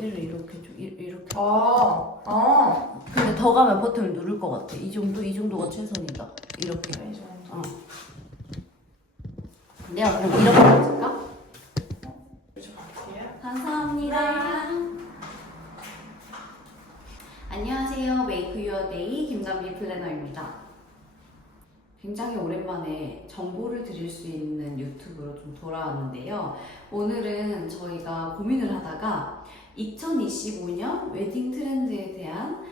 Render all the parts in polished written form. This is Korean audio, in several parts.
얘를 이렇게 좀 이렇게. 근데 더 가면 버튼을 누를 것 같아. 이 정도가 최선이다. 이렇게. 이 정도. 내가 그럼 이렇게 해줄까? 이렇게 갈게요. 감사합니다. 안녕하세요. 메이크 유어 데이 김담비 플래너입니다. 굉장히 오랜만에 정보를 드릴 수 있는 유튜브로 좀 돌아왔는데요. 오늘은 저희가 고민을 하다가 2025년 웨딩 트렌드에 대한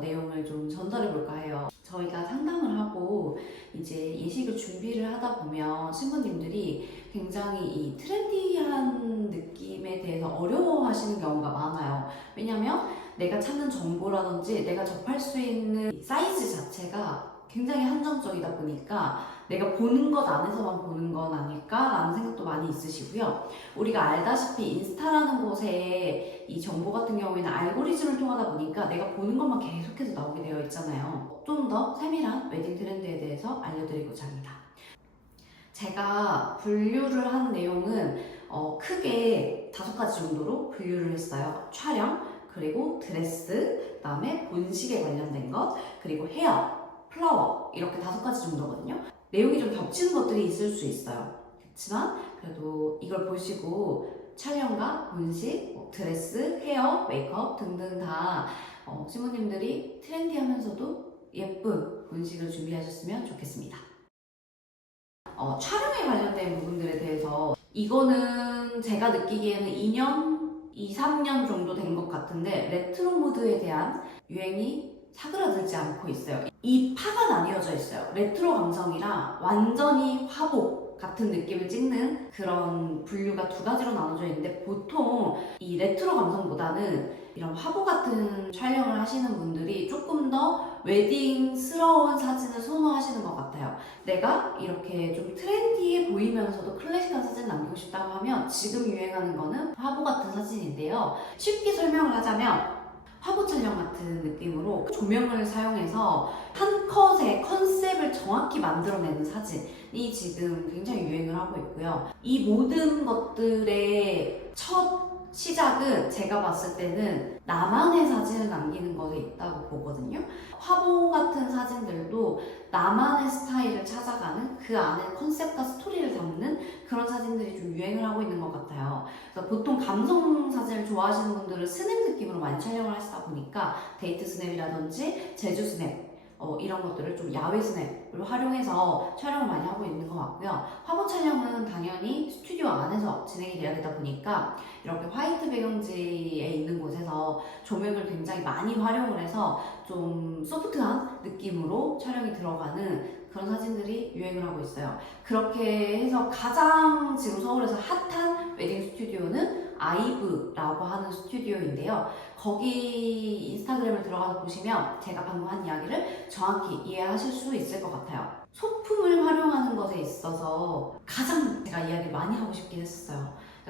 내용을 좀 전달해 볼까 해요. 저희가 상담을 하고 이제 예식을 준비를 하다 보면 신부님들이 굉장히 이 트렌디한 느낌에 대해서 어려워하시는 경우가 많아요. 왜냐면 내가 찾는 정보라든지 내가 접할 수 있는 사이즈 자체가 굉장히 한정적이다 보니까 내가 보는 것 안에서만 보는 건 아닐까라는 생각도 많이 있으시고요. 우리가 알다시피 인스타라는 곳에 이 정보 같은 경우에는 알고리즘을 통하다 보니까 내가 보는 것만 계속해서 나오게 되어 있잖아요. 좀 더 세밀한 웨딩 트렌드에 대해서 알려드리고자 합니다. 제가 분류를 한 내용은 크게 5가지 정도로 분류를 했어요. 촬영, 그리고 드레스, 그다음에 본식에 관련된 것, 그리고 헤어, 플라워 이렇게 5가지 정도거든요. 내용이 좀 겹치는 것들이 있을 수 있어요. 그렇지만 그래도 이걸 보시고 촬영과 본식, 드레스, 헤어, 메이크업 등등 다 신부님들이 트렌디하면서도 예쁜 본식을 준비하셨으면 좋겠습니다. 촬영에 관련된 부분들에 대해서 이거는 제가 느끼기에는 2년, 2, 3년 정도 된 것 같은데 레트로 무드에 대한 유행이 사그라들지 않고 있어요. 이 파가 나뉘어져 있어요. 레트로 감성이랑 완전히 화보 같은 느낌을 찍는 그런 분류가 2가지로 나눠져 있는데 보통 이 레트로 감성보다는 이런 화보 같은 촬영을 하시는 분들이 조금 더 웨딩스러운 사진을 선호하시는 것 같아요. 내가 이렇게 좀 트렌디해 보이면서도 클래식한 사진을 남기고 싶다고 하면 지금 유행하는 거는 화보 같은 사진인데요. 쉽게 설명을 하자면 화보 촬영 같은 느낌으로 조명을 사용해서 한 컷의 컨셉을 정확히 만들어내는 사진이 지금 굉장히 유행을 하고 있고요. 이 모든 것들의 첫 시작은 제가 봤을 때는 나만의 사진을 남기는 것에 있다고 보거든요. 화보 같은 사진들도 나만의 스타일을 찾아가는 그 안에 컨셉과 스토리를 담는 그런 사진들이 좀 유행을 하고 있는 것 같아요. 그래서 보통 감성 사진을 좋아하시는 분들은 스냅 느낌으로 많이 촬영을 하시다 보니까 데이트 스냅이라든지 제주 스냅 이런 것들을 좀 야외 스냅을 활용해서 촬영을 많이 하고 있는 것 같고요. 화보 촬영은 당연히 스튜디오 안에서 진행이 돼야 되다 보니까 이렇게 화이트 배경지에 있는 곳에서 조명을 굉장히 많이 활용을 해서 좀 소프트한 느낌으로 촬영이 들어가는 그런 사진들이 유행을 하고 있어요. 그렇게 해서 가장 지금 서울에서 핫한 웨딩 스튜디오는 아이브라고 하는 스튜디오인데요. 거기 인스타그램을 들어가서 보시면 제가 방금 한 이야기를 정확히 이해하실 수 있을 것 같아요. 소품을 활용하는 것에 있어서 가장 제가 이야기를 많이 하고 싶긴 했었어요.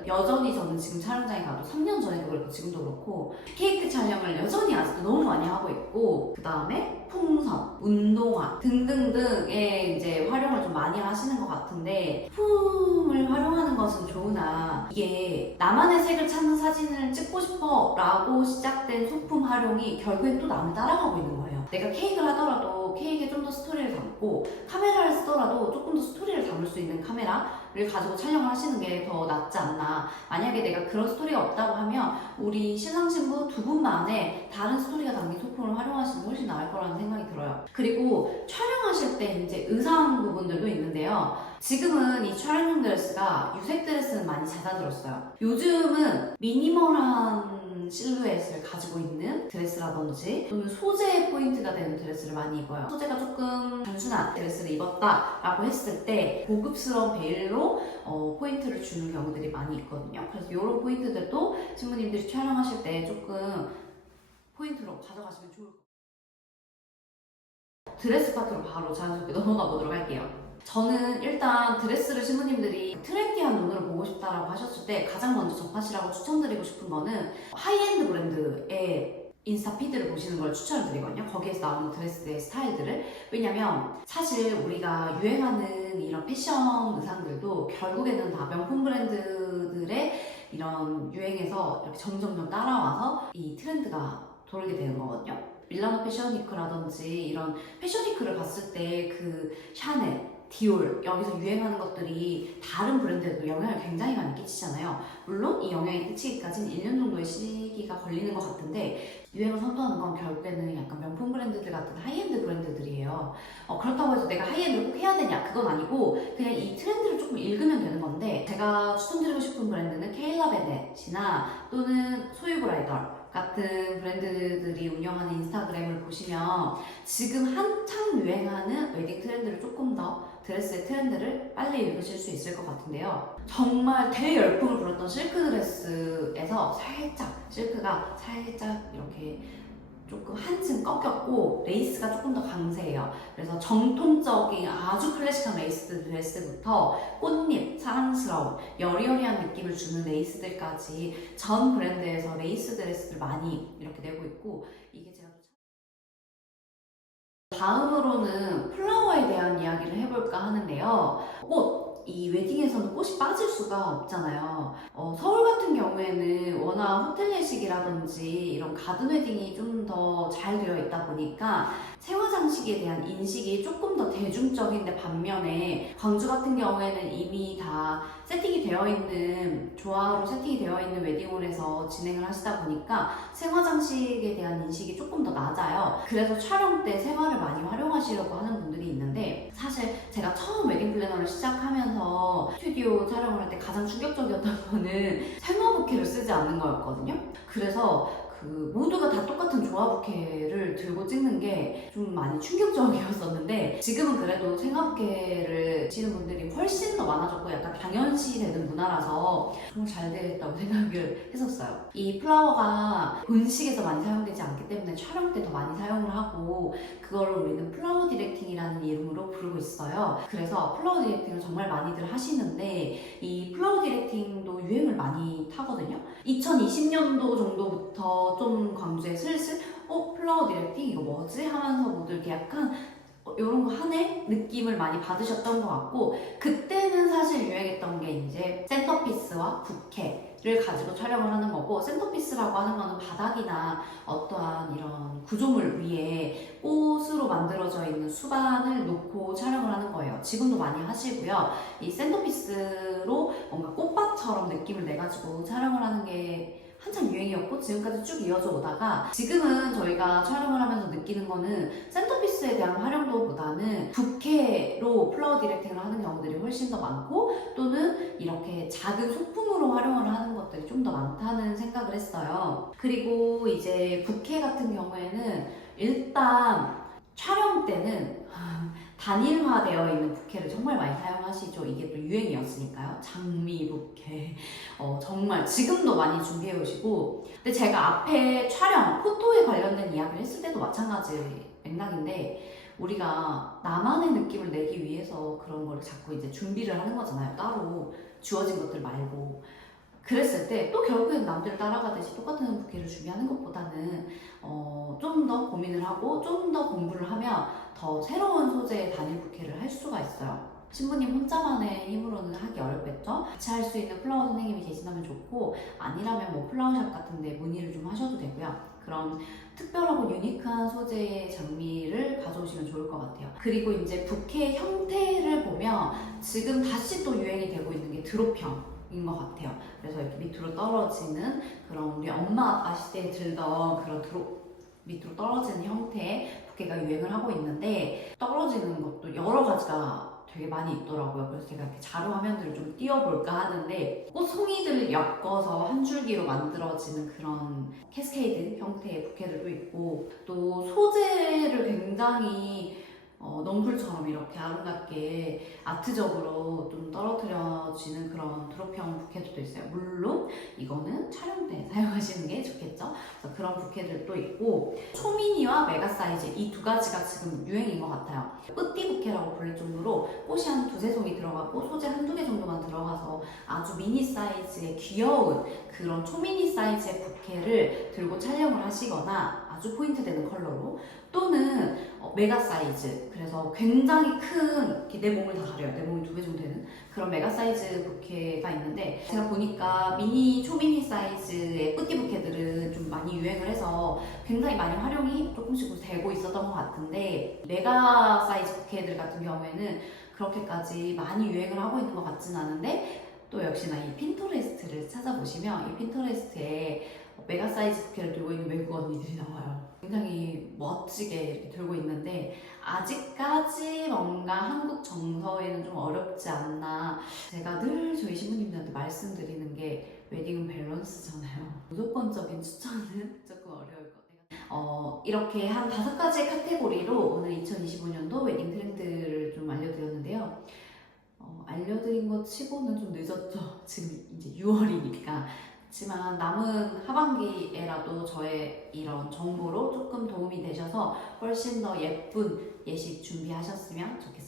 여전히 저는 지금 촬영장에 가도 3년 전에도 그렇고 지금도 그렇고 케이크 촬영을 여전히 아직도 너무 많이 하고 있고 그 다음에 풍선, 운동화 등등등의 이제 활용을 좀 많이 하시는 것 같은데 소품을 활용하는 것은 좋으나 이게 나만의 색을 찾는 사진을 찍고 싶어 라고 시작된 소품 활용이 결국엔 또 남을 따라가고 있는 거예요. 내가 케이크를 하더라도 케이크에 좀 더 스토리를 담고 카메라를 쓰더라도 조금 더 스토리를 담을 수 있는 카메라를 가지고 촬영을 하시는 게 더 낫지 않나. 만약에 내가 그런 스토리가 없다고 하면 우리 신랑 신부 두 분만의 다른 스토리가 담긴 소품을 활용하시는 게 훨씬 나을 거라는 생각이 들어요. 그리고 촬영하실 때 이제 의상 부분들도 있는데요. 지금은 이 촬영용 드레스가 유색 드레스는 많이 잦아들었어요. 요즘은 미니멀한 실루엣을 가지고 있는 드레스라든지 또는 소재의 포인트가 되는 드레스를 많이 입어요. 소재가 조금 단순한 드레스를 입었다라고 했을 때 고급스러운 베일로 포인트를 주는 경우들이 많이 있거든요. 그래서 이런 포인트들도 신부님들이 촬영하실 때 조금 포인트로 가져가시면 좋을 것 같아요. 드레스 파트로 바로 자연스럽게 넘어가 보도록 할게요. 저는 일단 드레스를 신부님들이 트렌디한 눈으로 보고 싶다라고 하셨을 때 가장 먼저 접하시라고 추천드리고 싶은 거는 하이엔드 브랜드의 인스타 피드를 보시는 걸 추천을 드리거든요. 거기에서 나오는 드레스의 스타일들을. 왜냐면 사실 우리가 유행하는 이런 패션 의상들도 결국에는 다 명품 브랜드들의 이런 유행에서 이렇게 점점점 따라와서 이 트렌드가 돌게 되는 거거든요. 밀라노 패션위크라든지 이런 패션위크를 갔을 때 그 샤넬, 디올 여기서 유행하는 것들이 다른 브랜드에도 영향을 굉장히 많이 끼치잖아요. 물론 이 영향이 끼치기까지는 1년 정도의 시기가 걸리는 것 같은데 유행을 선도하는 건 결국에는 약간 명품 브랜드들 같은 하이엔드 브랜드들이에요. 그렇다고 해서 내가 하이엔드를 꼭 해야 되냐? 그건 아니고 그냥 이 트렌드를 조금 읽으면 되는 건데 제가 추천드리고 싶은 브랜드는 케일라 베넷이나 또는 소유 브라이덜 같은 브랜드들이 운영하는 인스타그램을 보시면 지금 한창 유행하는 웨딩 트렌드를 조금 더 드레스의 트렌드를 빨리 읽으실 수 있을 것 같은데요. 정말 대열풍을 불었던 실크 드레스에서 실크가 살짝 이렇게 조금 한층 꺾였고 레이스가 조금 더 강세해요. 그래서 정통적인 아주 클래식한 레이스 드레스부터 꽃잎, 사랑스러운 여리여리한 느낌을 주는 레이스들까지 전 브랜드에서 레이스 드레스를 많이 이렇게 내고 있고 이게 제가 다음으로는 플라워에 대한 이야기를 해볼까 하는데요. 이 웨딩에서는 꽃이 빠질 수가 없잖아요. 서울 같은 경우에는 워낙 호텔 예식이라든지 이런 가든 웨딩이 좀 더 잘 되어 있다 보니까 생화 장식에 대한 인식이 조금 더 대중적인데 반면에 광주 같은 경우에는 이미 다 세팅이 되어 있는 조화로 세팅이 되어 있는 웨딩홀에서 진행을 하시다 보니까 생화 장식에 대한 인식이 조금 더 낮아요. 그래서 촬영 때 생화를 많이 활용하시려고 하는 분들이 있는데 사실 제가 처음 웨딩 플래너를 시작하면서 스튜디오 촬영을 할 때 가장 충격적이었던 거는 생화 부케를 쓰지 않는 거였거든요. 그래서 모두가 다 똑같은 조화 부케를 들고 찍는 게 좀 많이 충격적이었었는데 지금은 그래도 생화 부케를 치는 분들이 훨씬 더 많아졌고 약간 당연시되는 문화라서 정말 잘 됐다고 생각을 했었어요. 이 플라워가 본식에서 많이 사용되지 않기 때문에 촬영 때 더 많이 사용을 하고 그거를 우리는 플라워 디렉팅이라는 이름으로 부르고 있어요. 그래서 플라워 디렉팅을 정말 많이들 하시는데 이 플라워 디렉팅도 유행을 많이 타거든요. 2020년도 정도부터 좀 광주에 슬슬 플라워 디렉팅 이거 뭐지? 하면서 모두 이렇게 약간 이런 거 하네? 느낌을 많이 받으셨던 것 같고 그때는 사실 유행했던 게 이제 센터피스와 부케를 가지고 촬영을 하는 거고 센터피스라고 하는 거는 바닥이나 어떠한 이런 구조물 위에 꽃으로 만들어져 있는 수반을 놓고 촬영을 하는 거예요. 지금도 많이 하시고요. 이 센터피스로 뭔가 꽃밭처럼 느낌을 내가지고 촬영을 하는 게 한참 유행이었고 지금까지 쭉 이어져 오다가 지금은 저희가 촬영을 하면서 느끼는 거는 센터피스에 대한 활용도보다는 부케로 플라워 디렉팅을 하는 경우들이 훨씬 더 많고 또는 이렇게 작은 소품으로 활용을 하는 것들이 좀 더 많다는 생각을 했어요. 그리고 이제 부케 같은 경우에는 일단 촬영 때는 단일화되어 있는 부케를 정말 많이 사용하시죠. 이게 또 유행이었으니까요. 장미 부케. 정말 지금도 많이 준비해 오시고. 근데 제가 앞에 촬영, 포토에 관련된 이야기를 했을 때도 마찬가지 맥락인데 우리가 나만의 느낌을 내기 위해서 그런 걸 자꾸 이제 준비를 하는 거잖아요. 따로 주어진 것들 말고. 그랬을 때 또 결국엔 남들 따라가듯이 똑같은 부케를 준비하는 것보다는 좀 더 고민을 하고 좀 더 공부를 하면 더 새로운 소재의 단일 부케를 할 수가 있어요. 신부님 혼자만의 힘으로는 하기 어렵겠죠? 같이 할 수 있는 플라워 선생님이 계신다면 좋고 아니라면 뭐 플라워샵 같은데 문의를 좀 하셔도 되고요. 그런 특별하고 유니크한 소재의 장미를 가져오시면 좋을 것 같아요. 그리고 이제 부케 형태를 보면 지금 다시 또 유행이 되고 있는 게 드롭형 인 것 같아요. 그래서 이렇게 밑으로 떨어지는 그런 우리 엄마 아빠 시대에 들던 그런 밑으로 떨어지는 형태의 부케가 유행을 하고 있는데 떨어지는 것도 여러 가지가 되게 많이 있더라고요. 그래서 제가 이렇게 자료 화면들을 좀 띄워볼까 하는데 꽃송이들을 엮어서 한 줄기로 만들어지는 그런 캐스케이드 형태의 부케들도 있고 또 소재를 굉장히 넝쿨처럼 이렇게 아름답게 아트적으로 좀 떨어뜨려지는 그런 드롭형 부케도 있어요. 물론 이거는 촬영 때 사용하시는 게 좋겠죠. 그래서 그런 부케들도 있고 초미니와 메가 사이즈 이 두 가지가 지금 유행인 것 같아요. 뿌띠 부케라고 불릴 정도로 꽃이 한 두세 송이 들어가고 소재 한두 개 정도만 들어가서 아주 미니 사이즈의 귀여운 그런 초미니 사이즈의 부케를 들고 촬영을 하시거나 아주 포인트 되는 컬러로, 또는 메가 사이즈, 그래서 굉장히 큰, 이렇게 내 몸을 다 가려요. 내 몸이 2배 정도 되는 그런 메가 사이즈 부케가 있는데, 제가 보니까 미니, 초미니 사이즈의 뿌띠 부케들은 좀 많이 유행을 해서 굉장히 많이 활용이 조금씩 되고 있었던 것 같은데, 메가 사이즈 부케들 같은 경우에는 그렇게까지 많이 유행을 하고 있는 것 같진 않은데, 또 역시나 이 핀터레스트를 찾아보시면 이 핀터레스트에 메가 사이즈 부케를 들고 있는 외국 언니들이 나와요. 굉장히 멋지게 이렇게 들고 있는데, 아직까지 뭔가 한국 정서에는 좀 어렵지 않나. 제가 늘 저희 신부님들한테 말씀드리는 게 웨딩은 밸런스잖아요. 무조건적인 추천은 조금 어려울 것 같아요. 이렇게 한 5가지 카테고리로 오늘 2025년도 웨딩 트렌드를 좀 알려드렸는데요. 알려드린 것 치고는 좀 늦었죠. 지금 이제 6월이니까. 그렇지만 남은 하반기에라도 저의 이런 정보로 조금 도움이 되셔서 훨씬 더 예쁜 예식 준비하셨으면 좋겠습니다.